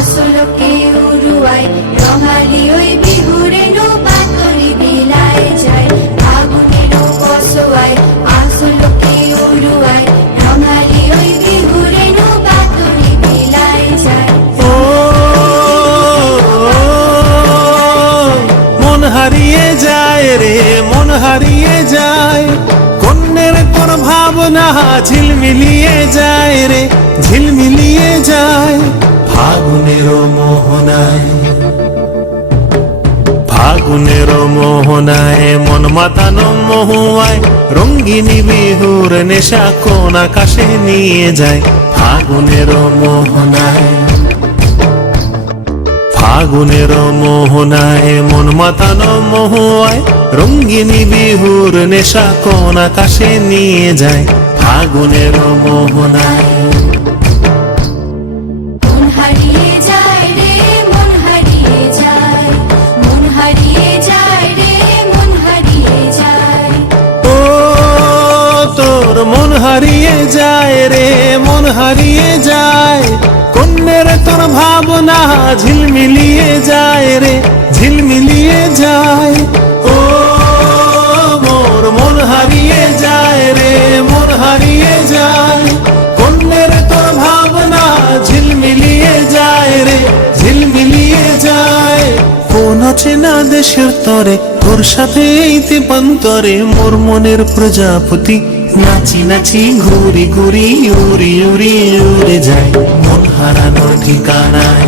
আসলকে উড়ুয়ায় রঙালি ওই বিহুরে নো বাতরি বিলায় যায় ফাগুনের পশোয়ায় আসলকে উড়ুয়ায় রঙালি ওই বিহুরে নো বাতরি বিলায় যায় ও মন হারিয়ে যায় রে মন হারিয়ে যায় কন্যের তোর ভাবনা ঝিলমিলিয়ে যায় রে ঝিলমিলিয়ে যায় ফাগুনের মোহনায় ফাগুনের মোহনায় মন মাতানো মহুয়ায় রঙ্গিনী বিহুর নেশা কোন আকাশে নিয়ে যায় ফাগুনের মোহনায় ফাগুনের মোহনায় মন মাতানো মহুয়ায় রঙ্গিনী বিহুর নেশা কোন আকাশে নিয়ে যায় ফাগুনের মোহনায় মন হারিয়ে যায় রে মন হারিয়ে যায় মন হারিয়ে যায় রে মন হারিয়ে যায় ও তোর মন হারিয়ে যায় রে মন হারিয়ে যায় কন্যের তোর ভাবনা ঝিলমিলিয়ে যায় রে ঝিলমিলিয়ে যায় ও মোর মন হারিয়ে যায় রে মন হারিয়ে যায় কন্যের তোর ভাবনা ঝিলমিলিয়ে যায় রে ঝিলমিলিয়ে যায় কোন চেনা দেশের তরে তোর সাথে এইতে পান্তরে মোর মনের প্রজাপতি নাচি নাচি ঘুরি ঘুরি উড়ি উড়ি উড়ে যায় মন হারানোর ঠিকানায়